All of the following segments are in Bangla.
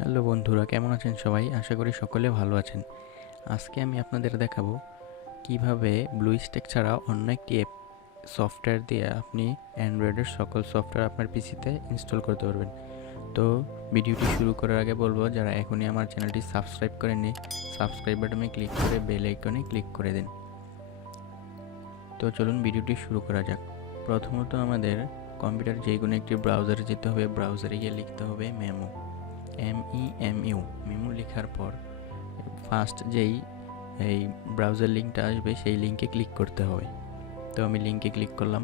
হ্যালো বন্ধুরা, কেমন আছেন সবাই? আশা করি সকলে ভালো আছেন। আজকে আমি আপনাদের দেখাবো কিভাবে ব্লুস্ট্যাক ছাড়া অন্য একটি সফটওয়্যার দিয়ে আপনি অ্যান্ড্রয়েডের সকল সফটওয়্যার আপনার পিসিতে ইনস্টল করতে পারবেন। তো ভিডিওটি শুরু করার আগে বলবো, যারা এখনই আমার চ্যানেলটি সাবস্ক্রাইব করেননি, সাবস্ক্রাইব বাটনে ক্লিক করে বেল আইকনে ক্লিক করে দিন। তো চলুন ভিডিওটি শুরু করা যাক। প্রথমত আমাদের কম্পিউটার যে কোনো একটি ব্রাউজারে যেতে হবে। ব্রাউজারে গিয়ে লিখতে হবে মেমো, MEMU। মেমু লেখার পর ফার্স্ট যেই এই ব্রাউজার লিঙ্কটা আসবে সেই লিঙ্কে ক্লিক করতে হবে। তো আমি লিঙ্কে ক্লিক করলাম।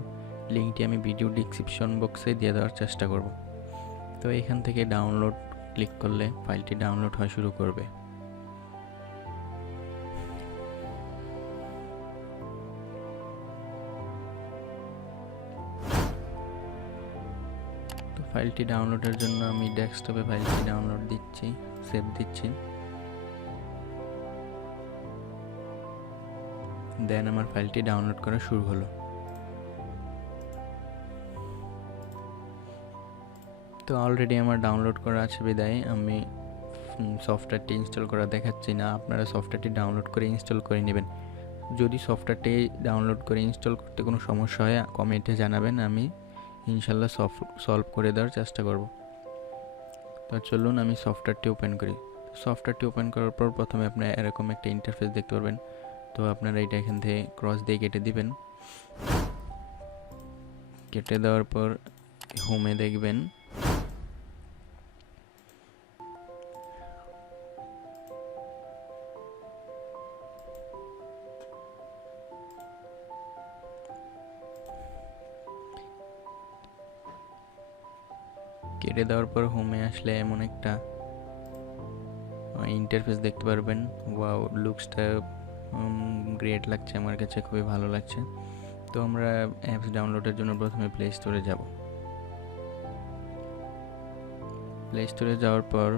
লিঙ্কটি আমি ভিডিও ডিসক্রিপশন বক্সে দিয়ে দেওয়ার চেষ্টা করব। তো এখান থেকে ডাউনলোড ক্লিক করলে ফাইলটি ডাউনলোড হওয়া শুরু করবে। তো ফাইলটি ডাউনলোডের জন্য আমি ডেস্কটপে ফাইলটি ডাউনলোড দিচ্ছি, সেভ দিচ্ছি। দেন আমার ফাইলটি ডাউনলোড করা শুরু হলো। তো অলরেডি আমার ডাউনলোড করা আছে বিদায় আমি সফটওয়্যারটি ইনস্টল করা দেখাচ্ছি না। আপনারা সফটওয়্যারটি ডাউনলোড করে ইনস্টল করে নেবেন। যদি সফটওয়্যারটি ডাউনলোড করে ইনস্টল করতে কোনো সমস্যা হয় কমেন্টে জানাবেন, আমি ইনশাল্লাহ সলভ করে দেওয়ার চেষ্টা করব। তো চলুন আমি সফটওয়্যারটি ওপেন করি। সফটওয়্যারটি ওপেন করার পর প্রথমে আপনারা এরকম একটা ইন্টারফেস দেখতে পারবেন। তো আপনারা এটা এখান থেকে ক্রস দিয়ে কেটে দিবেন। কেটে দেওয়ার পর হোমে দেখবেন কেটে দেওয়ার পর হোমে আসলে এমন একটা ইন্টারফেস দেখতে পারবেন। ওয়াও, লুকসটা গ্রেট লাগছে, আমার কাছে খুবই ভালো লাগছে। তো আমরা অ্যাপস ডাউনলোডের জন্য প্রথমে প্লে স্টোরে যাব। প্লে স্টোরে যাওয়ার পর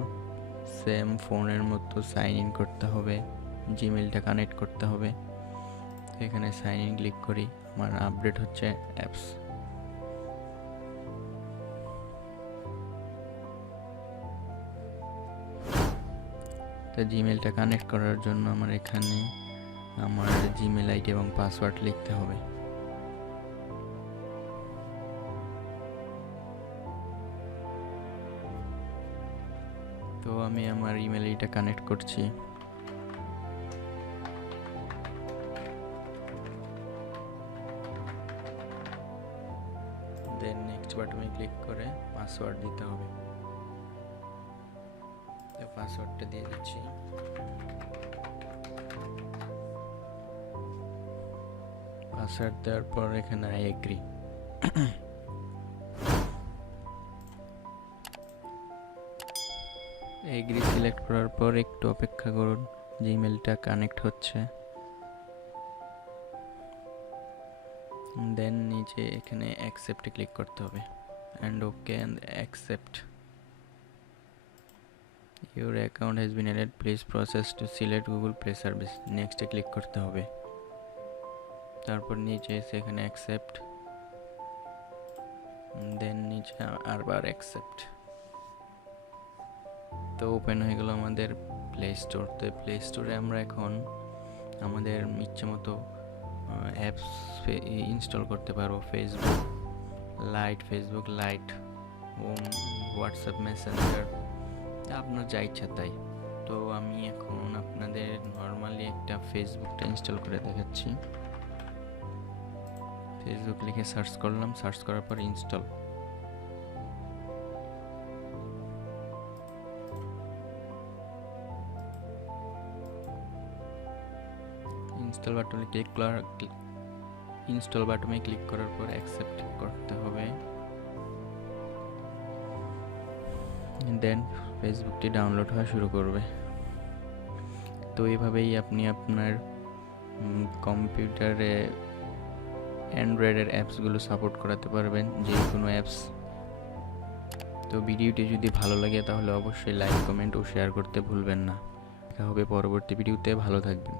সেম ফোনের মতো সাইন ইন করতে হবে, জিমেলটা কানেক্ট করতে হবে। এখানে সাইন ইন ক্লিক করি। আমার আপডেট হচ্ছে অ্যাপস। তো জিমেলটা কানেক্ট করার জন্য আমার এখানে আমার জিমেল আইডি এবং পাসওয়ার্ড লিখতে হবে। তো আমি আমার ইমেল আইডিটা কানেক্ট করছি। দেন নেক্সট বাটনে ক্লিক করে পাসওয়ার্ড দিতে হবে। তো পাসওয়ার্ডটা দিয়ে দিচ্ছি। পাসওয়ার্ড দেওয়ার পর এখানে আই এগ্রি। এগ্রি সিলেক্ট করার পর একটু অপেক্ষা করুন, জিমেলটা কানেক্ট হচ্ছে। দেন নিচে এখানে অ্যাকসেপ্টে ক্লিক করতে হবে। And okay and accept. Your account has been added, please process to select Google play service. নেক্সটে ক্লিক করতে হবে। তারপর নিচে এসে এখানে অ্যাকসেপ্ট, দেন নিচে আরবার অ্যাকসেপ্ট। তো ওপেন হয়ে গেল আমাদের প্লে স্টোর। তো প্লে স্টোরে আমরা এখন আমাদের ইচ্ছে মতো অ্যাপস ইনস্টল করতে পারবো। ফেসবুক লাইট, হোয়াটসঅ্যাপ মেসেঞ্জার, আপনার যা ইচ্ছা তাই। তো আমি এখন আপনাদের নর্মালি একটা ফেসবুকটা ইনস্টল করে দেখাচ্ছি। ফেসবুক লিখে সার্চ করলাম, সার্চ করার পর ইনস্টল। ইনস্টল বাটনে ক্লিক করার পর অ্যাকসেপ্ট করতে হবে। দেন ফেসবুকটি ডাউনলোড হওয়া শুরু করবে। তো এইভাবেই আপনি আপনার কম্পিউটারে অ্যান্ড্রয়েডের অ্যাপসগুলো সাপোর্ট করাতে পারবেন, যে কোনো অ্যাপস। তো ভিডিওটি যদি ভালো লাগে তাহলে অবশ্যই লাইক, কমেন্ট ও শেয়ার করতে ভুলবেন না। দেখা হবে পরবর্তী ভিডিওতে। ভালো থাকবেন।